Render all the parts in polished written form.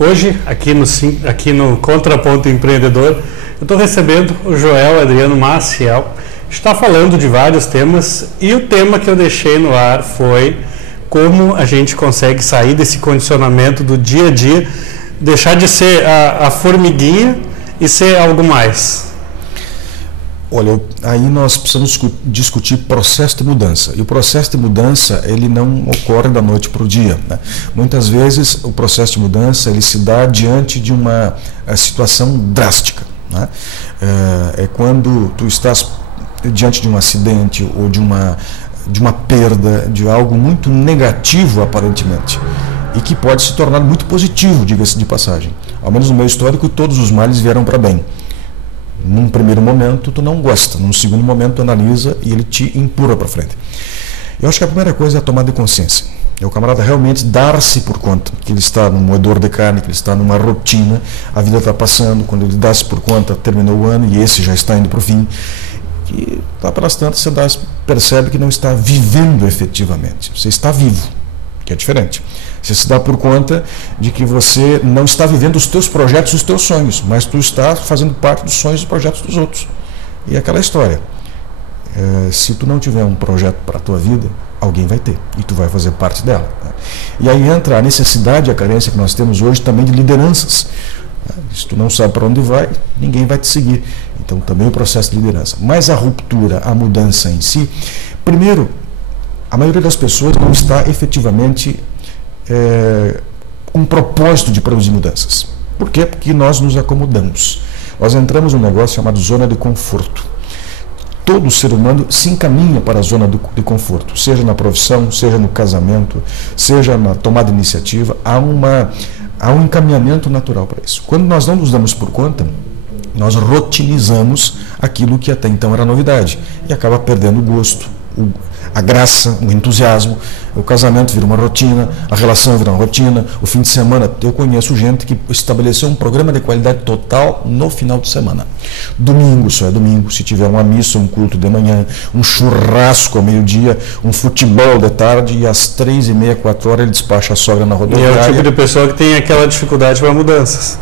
Hoje, aqui no Contraponto Empreendedor, eu estou recebendo o Joel Adriano Maciel. Está falando de vários temas e o tema que eu deixei no ar foi como a gente consegue sair desse condicionamento do dia a dia, deixar de ser a formiguinha e ser algo mais. Olha, aí nós precisamos discutir processo de mudança. E o processo de mudança, ele não ocorre da noite para o dia, né? Muitas vezes o processo de mudança, ele se dá diante de uma situação drástica, né? É quando tu estás diante de um acidente ou de uma perda, de algo muito negativo aparentemente, e que pode se tornar muito positivo, diga-se de passagem. Ao menos no meu histórico, todos os males vieram para bem. Num primeiro momento tu não gosta, num segundo momento tu analisa e ele te empurra para frente. Eu acho que a primeira coisa é a tomada de consciência. É o camarada realmente dar-se por conta que ele está num moedor de carne, que ele está numa rotina, a vida está passando, quando ele dá-se por conta, terminou o ano e esse já está indo para o fim, e lá pelas tantas você percebe que não está vivendo efetivamente, você está vivo, que é diferente. Você se dá por conta de que você não está vivendo os teus projetos, os teus sonhos, mas tu está fazendo parte dos sonhos e dos projetos dos outros. E aquela história, se tu não tiver um projeto para a tua vida, alguém vai ter, e tu vai fazer parte dela, né? E aí entra a necessidade e a carência que nós temos hoje também de lideranças. Se tu não sabe para onde vai, ninguém vai te seguir. Então também o processo de liderança. Mas a ruptura, a mudança em si, primeiro, a maioria das pessoas não está efetivamente um propósito de produzir mudanças. Por quê? Porque nós nos acomodamos. Nós entramos num negócio chamado zona de conforto. Todo ser humano se encaminha para a zona de conforto, seja na profissão, seja no casamento, seja na tomada de iniciativa, há um encaminhamento natural para isso. Quando nós não nos damos por conta, nós rotinizamos aquilo que até então era novidade e acaba perdendo o gosto, a graça, o entusiasmo. O casamento vira uma rotina, a relação vira uma rotina, o fim de semana. Eu conheço gente que estabeleceu um programa de qualidade total no final de semana. Domingo só é domingo, se tiver uma missa, um culto de manhã, um churrasco ao meio-dia, um futebol de tarde, e às 3h30, 4h ele despacha a sogra na rodoviária. E é o tipo de pessoa que tem aquela dificuldade para mudanças.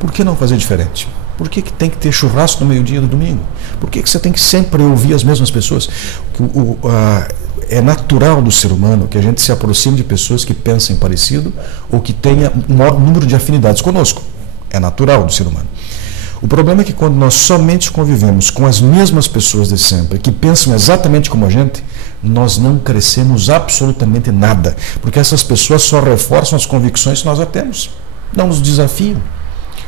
Por que não fazer diferente? Por que tem que ter churrasco no meio-dia do domingo? Por que você tem que sempre ouvir as mesmas pessoas? É natural do ser humano que a gente se aproxime de pessoas que pensem parecido ou que tenha um maior número de afinidades conosco. É natural do ser humano. O problema é que quando nós somente convivemos com as mesmas pessoas de sempre, que pensam exatamente como a gente, nós não crescemos absolutamente nada, porque essas pessoas só reforçam as convicções que nós já temos, não nos desafiam.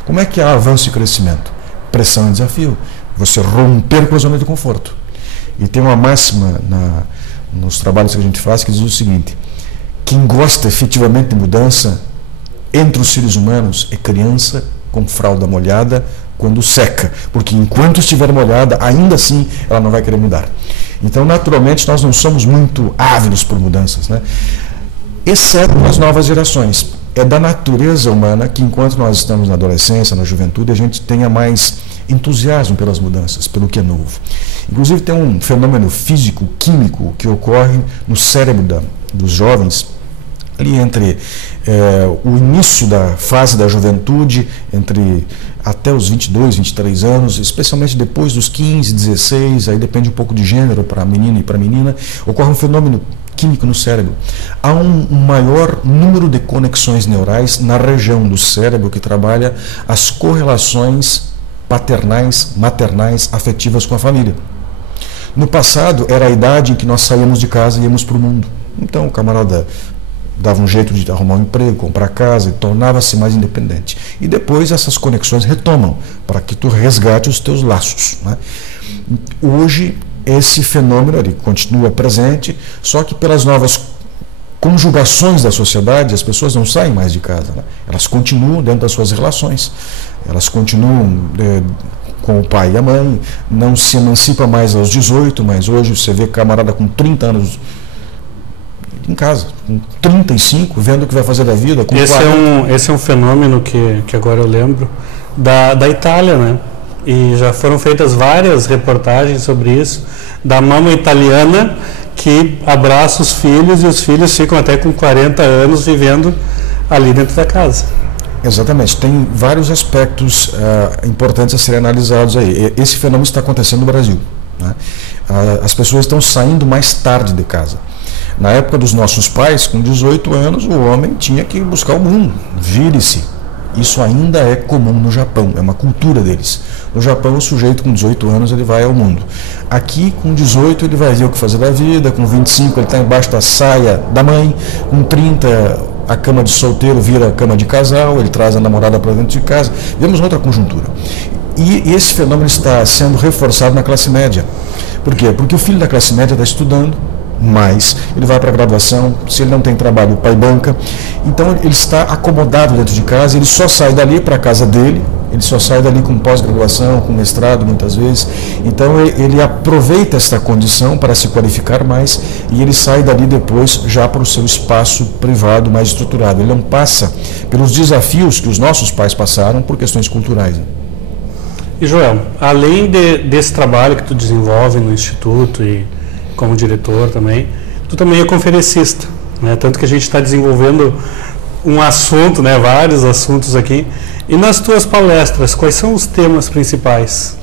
Como é que há avanço e crescimento? Pressão e desafio. Você romper com a zona de conforto. E tem uma máxima nos trabalhos que a gente faz que diz o seguinte: quem gosta efetivamente de mudança entre os seres humanos é criança com fralda molhada quando seca, porque enquanto estiver molhada, ainda assim ela não vai querer mudar. Então, naturalmente, nós não somos muito ávidos por mudanças, né? Exceto as novas gerações. É da natureza humana que, enquanto nós estamos na adolescência, na juventude, a gente tenha mais entusiasmo pelas mudanças, pelo que é novo. Inclusive, tem um fenômeno físico, químico, que ocorre no cérebro dos jovens, ali entre o início da fase da juventude, entre até os 22, 23 anos, especialmente depois dos 15, 16, aí depende um pouco de gênero para menino e para menina, ocorre um fenômeno químico no cérebro. Há um maior número de conexões neurais na região do cérebro que trabalha as correlações paternais, maternais, afetivas com a família. No passado, era a idade em que nós saíamos de casa e íamos para o mundo. Então, o camarada dava um jeito de arrumar um emprego, comprar casa, e tornava-se mais independente. E depois essas conexões retomam, para que tu resgate os teus laços, né? Hoje, esse fenômeno ele continua presente, só que pelas novas conjugações da sociedade, as pessoas não saem mais de casa, né? Elas continuam dentro das suas relações, elas continuam com o pai e a mãe, não se emancipa mais aos 18, mas hoje você vê camarada com 30 anos em casa, com 35, vendo o que vai fazer da vida, com 40. Esse é um fenômeno que agora eu lembro da Itália, né? E já foram feitas várias reportagens sobre isso, da mama italiana que abraça os filhos e os filhos ficam até com 40 anos vivendo ali dentro da casa. Exatamente, tem vários aspectos importantes a serem analisados aí. Esse fenômeno está acontecendo no Brasil, né? As pessoas estão saindo mais tarde de casa. Na época dos nossos pais, com 18 anos, o homem tinha que buscar o mundo, vire-se. Isso ainda é comum no Japão, é uma cultura deles. No Japão, o sujeito com 18 anos ele vai ao mundo. Aqui, com 18, ele vai ver o que fazer da vida, com 25 ele está embaixo da saia da mãe, com 30 a cama de solteiro vira a cama de casal, ele traz a namorada para dentro de casa. Vemos outra conjuntura. E esse fenômeno está sendo reforçado na classe média. Por quê? Porque o filho da classe média está estudando mais, ele vai para a graduação, se ele não tem trabalho, o pai banca, então ele está acomodado dentro de casa, ele só sai dali para a casa dele, ele só sai dali com pós-graduação, com mestrado muitas vezes, então ele aproveita esta condição para se qualificar mais e ele sai dali depois já para o seu espaço privado mais estruturado, ele não passa pelos desafios que os nossos pais passaram por questões culturais. E Joel, além desse trabalho que tu desenvolve no Instituto e como diretor também, tu também é conferencista, né? Tanto que a gente está desenvolvendo um assunto, né? Vários assuntos aqui. E nas tuas palestras, quais são os temas principais?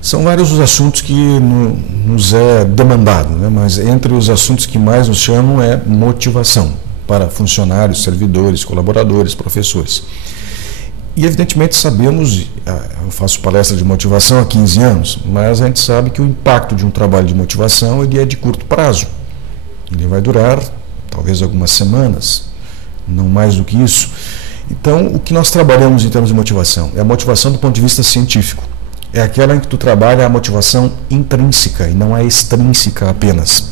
São vários os assuntos que nos é demandado, né? Mas entre os assuntos que mais nos chamam é motivação para funcionários, servidores, colaboradores, professores. E evidentemente sabemos, eu faço palestra de motivação há 15 anos, mas a gente sabe que o impacto de um trabalho de motivação ele é de curto prazo. Ele vai durar talvez algumas semanas, não mais do que isso. Então, o que nós trabalhamos em termos de motivação é a motivação do ponto de vista científico. É aquela em que tu trabalha a motivação intrínseca e não a extrínseca apenas.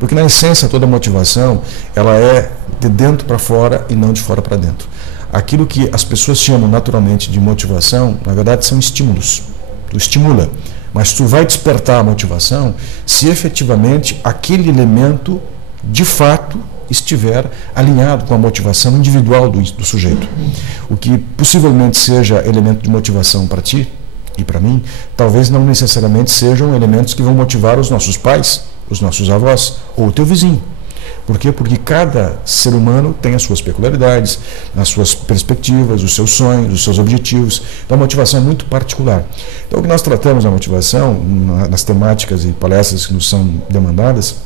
Porque na essência toda motivação ela é de dentro para fora e não de fora para dentro. Aquilo que as pessoas chamam naturalmente de motivação, na verdade são estímulos. Tu estimula, mas tu vai despertar a motivação se efetivamente aquele elemento, de fato, estiver alinhado com a motivação individual do sujeito. O que possivelmente seja elemento de motivação para ti e para mim, talvez não necessariamente sejam elementos que vão motivar os nossos pais, os nossos avós ou o teu vizinho. Por quê? Porque cada ser humano tem as suas peculiaridades, as suas perspectivas, os seus sonhos, os seus objetivos. Então a motivação é muito particular. Então o que nós tratamos na motivação, nas temáticas e palestras que nos são demandadas,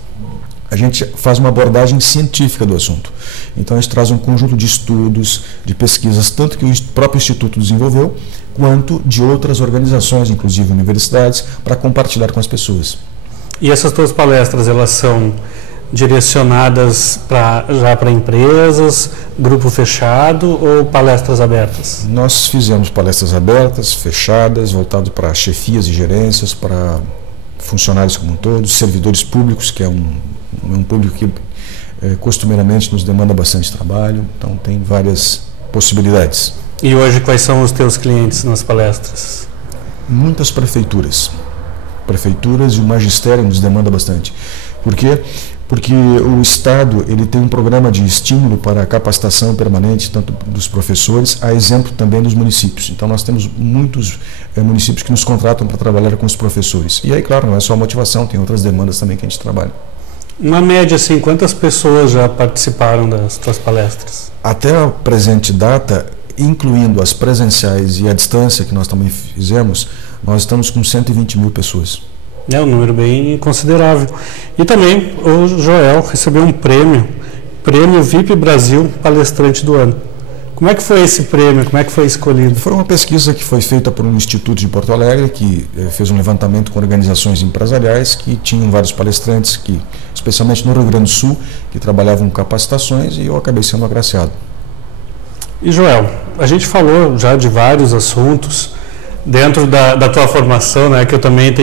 a gente faz uma abordagem científica do assunto. Então a gente traz um conjunto de estudos, de pesquisas, tanto que o próprio Instituto desenvolveu, quanto de outras organizações, inclusive universidades, para compartilhar com as pessoas. E essas tuas palestras, elas são direcionadas já para empresas, grupo fechado ou palestras abertas? Nós fizemos palestras abertas, fechadas, voltadas para chefias e gerências, para funcionários como um todo, servidores públicos, que é um público que costumeiramente nos demanda bastante trabalho, então tem várias possibilidades. E hoje quais são os teus clientes nas palestras? Muitas prefeituras e o magistério nos demanda bastante. Por quê? Porque o Estado ele tem um programa de estímulo para a capacitação permanente, tanto dos professores, a exemplo também dos municípios. Então nós temos muitos municípios que nos contratam para trabalhar com os professores. E aí, claro, não é só a motivação, tem outras demandas também que a gente trabalha. Uma média, assim, quantas pessoas já participaram das tuas palestras? Até a presente data, incluindo as presenciais e a distância que nós também fizemos, nós estamos com 120 mil pessoas. É um número bem considerável. E também o Joel recebeu um prêmio VIP Brasil Palestrante do Ano. Como é que foi esse prêmio? Como é que foi escolhido? Foi uma pesquisa que foi feita por um instituto de Porto Alegre, que fez um levantamento com organizações empresariais que tinham vários palestrantes, que, especialmente no Rio Grande do Sul, que trabalhavam com capacitações, e eu acabei sendo agraciado. E Joel, a gente falou já de vários assuntos dentro da tua formação, né, que eu também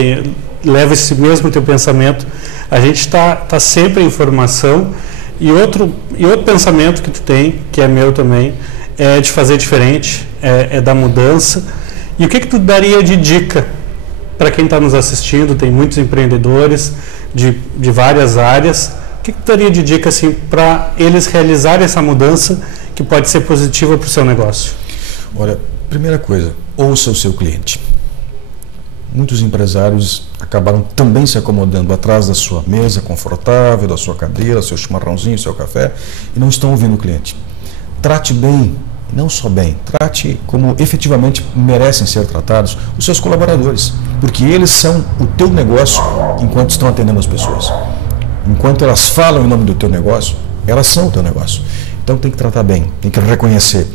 levo esse mesmo teu pensamento. A gente está sempre em formação, e outro pensamento que tu tem, que é meu também, é de fazer diferente, é da mudança. E o que tu daria de dica para quem está nos assistindo? Tem muitos empreendedores de várias áreas. O que tu daria de dica assim, para eles realizarem essa mudança que pode ser positiva para o seu negócio? Olha, primeira coisa, ouça o seu cliente. Muitos empresários acabaram também se acomodando atrás da sua mesa confortável, da sua cadeira, seu chimarrãozinho, seu café, e não estão ouvindo o cliente. trate bem, não só bem, trate como efetivamente merecem ser tratados os seus colaboradores, porque eles são o teu negócio enquanto estão atendendo as pessoas. Enquanto elas falam em nome do teu negócio, elas são o teu negócio. Então tem que tratar bem, tem que reconhecer.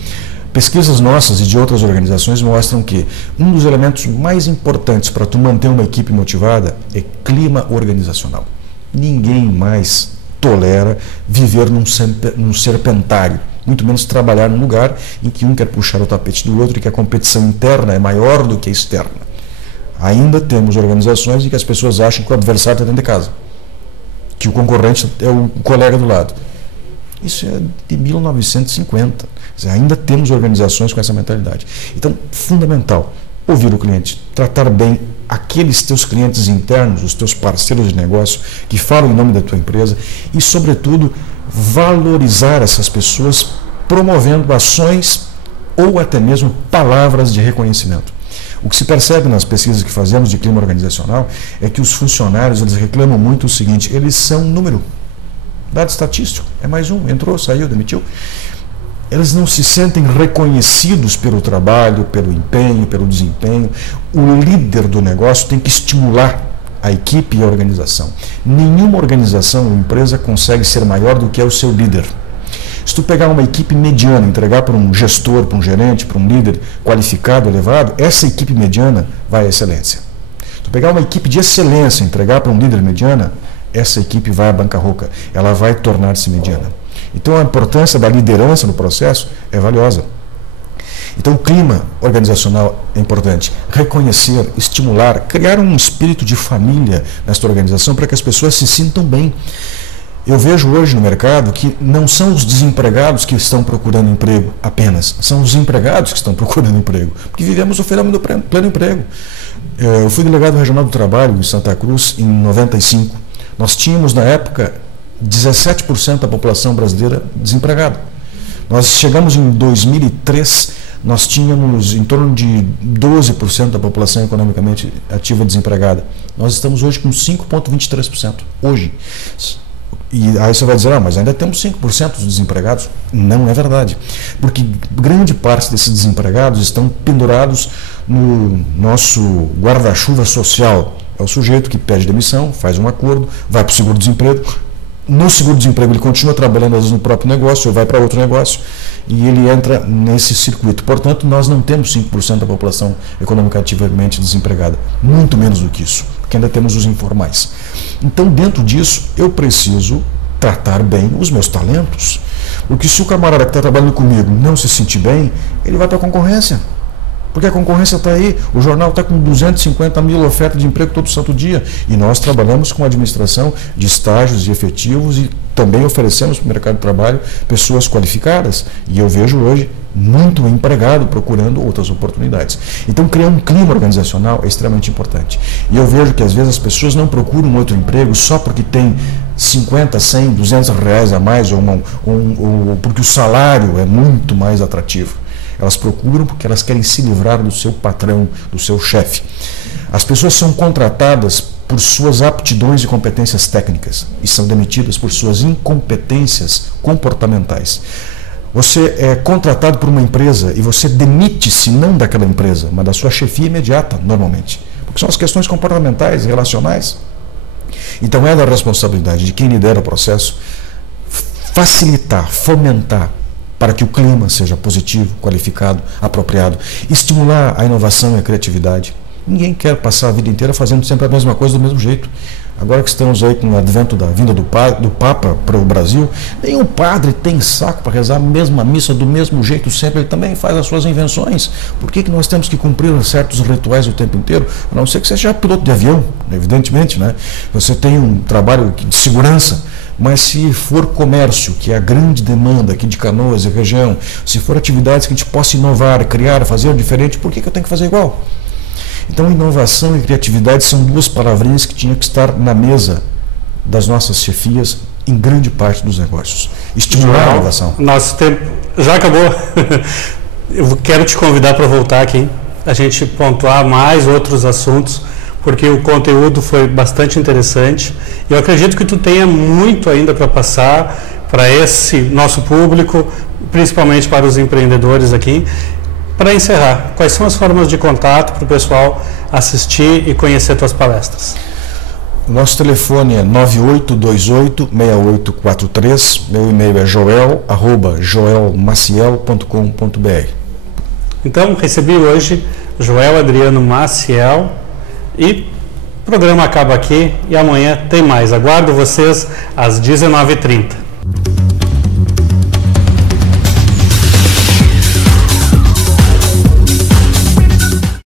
Pesquisas nossas e de outras organizações mostram que um dos elementos mais importantes para tu manter uma equipe motivada é clima organizacional. Ninguém mais tolera viver num serpentário, muito menos trabalhar num lugar em que um quer puxar o tapete do outro e que a competição interna é maior do que a externa. Ainda temos organizações em que as pessoas acham que o adversário está dentro de casa, que o concorrente é o colega do lado. Isso é de 1950. Ainda temos organizações com essa mentalidade. Então, fundamental, ouvir o cliente, tratar bem aqueles teus clientes internos, os teus parceiros de negócio que falam em nome da tua empresa e, sobretudo, valorizar essas pessoas promovendo ações ou até mesmo palavras de reconhecimento. O que se percebe nas pesquisas que fazemos de clima organizacional é que os funcionários eles reclamam muito o seguinte: eles são um número. Dado estatístico, é mais um, entrou, saiu, demitiu. Eles não se sentem reconhecidos pelo trabalho, pelo empenho, pelo desempenho. O líder do negócio tem que estimular a equipe e a organização. Nenhuma organização ou empresa consegue ser maior do que é o seu líder. Se tu pegar uma equipe mediana, entregar para um gestor, para um gerente, para um líder qualificado, elevado, essa equipe mediana vai à excelência. Se tu pegar uma equipe de excelência, entregar para um líder mediana, essa equipe vai à bancarrota, ela vai tornar-se mediana. Então a importância da liderança no processo é valiosa. Então o clima organizacional é importante. Reconhecer, estimular, criar um espírito de família nesta organização para que as pessoas se sintam bem. Eu vejo hoje no mercado que não são os desempregados que estão procurando emprego apenas, são os empregados que estão procurando emprego, porque vivemos o fenômeno do pleno emprego. Eu fui delegado regional do trabalho em Santa Cruz em 95. Nós tínhamos, na época, 17% da população brasileira desempregada. Nós chegamos em 2003, nós tínhamos em torno de 12% da população economicamente ativa desempregada. Nós estamos hoje com 5,23%. Hoje. E aí você vai dizer, mas ainda temos 5% dos desempregados. Não é verdade. Porque grande parte desses desempregados estão pendurados no nosso guarda-chuva social. É o sujeito que pede demissão, faz um acordo, vai para o seguro-desemprego. No seguro-desemprego ele continua trabalhando às vezes no próprio negócio, ou vai para outro negócio, e ele entra nesse circuito. Portanto, nós não temos 5% da população economicamente desempregada. Muito menos do que isso, porque ainda temos os informais. Então, dentro disso, eu preciso tratar bem os meus talentos. Porque se o camarada que está trabalhando comigo não se sentir bem, ele vai para a concorrência. Porque a concorrência está aí, o jornal está com 250 mil ofertas de emprego todo santo dia. E nós trabalhamos com a administração de estágios e efetivos e também oferecemos para o mercado de trabalho pessoas qualificadas. E eu vejo hoje muito empregado procurando outras oportunidades. Então, criar um clima organizacional é extremamente importante. E eu vejo que às vezes as pessoas não procuram um outro emprego só porque tem 50, 100, 200 reais a mais ou porque o salário é muito mais atrativo. Elas procuram porque elas querem se livrar do seu patrão, do seu chefe. As pessoas são contratadas por suas aptidões e competências técnicas e são demitidas por suas incompetências comportamentais. Você é contratado por uma empresa e você demite-se não daquela empresa, mas da sua chefia imediata, normalmente. Porque são as questões comportamentais, relacionais. Então é da responsabilidade de quem lidera o processo facilitar, fomentar, para que o clima seja positivo, qualificado, apropriado, estimular a inovação e a criatividade. Ninguém quer passar a vida inteira fazendo sempre a mesma coisa do mesmo jeito. Agora que estamos aí com o advento da vinda do Papa para o Brasil, nenhum padre tem saco para rezar a mesma missa do mesmo jeito sempre, ele também faz as suas invenções. Por que nós temos que cumprir certos rituais o tempo inteiro? A não ser que você seja piloto de avião, evidentemente, né? Você tem um trabalho de segurança. Mas se for comércio, que é a grande demanda aqui de Canoas e região, se for atividades que a gente possa inovar, criar, fazer diferente, por que eu tenho que fazer igual? Então, inovação e criatividade são duas palavrinhas que tinham que estar na mesa das nossas chefias em grande parte dos negócios. Estimular a inovação. Nosso tempo já acabou. Eu quero te convidar para voltar aqui, a gente pontuar mais outros assuntos, porque o conteúdo foi bastante interessante. Eu acredito que tu tenha muito ainda para passar, para esse nosso público, principalmente para os empreendedores aqui. Para encerrar, quais são as formas de contato para o pessoal assistir e conhecer tuas palestras? Nosso telefone é 9828-6843, meu e-mail é joel@joelmaciel.com.br. Então, recebi hoje Joel Adriano Maciel e o programa acaba aqui e amanhã tem mais. Aguardo vocês às 19h30.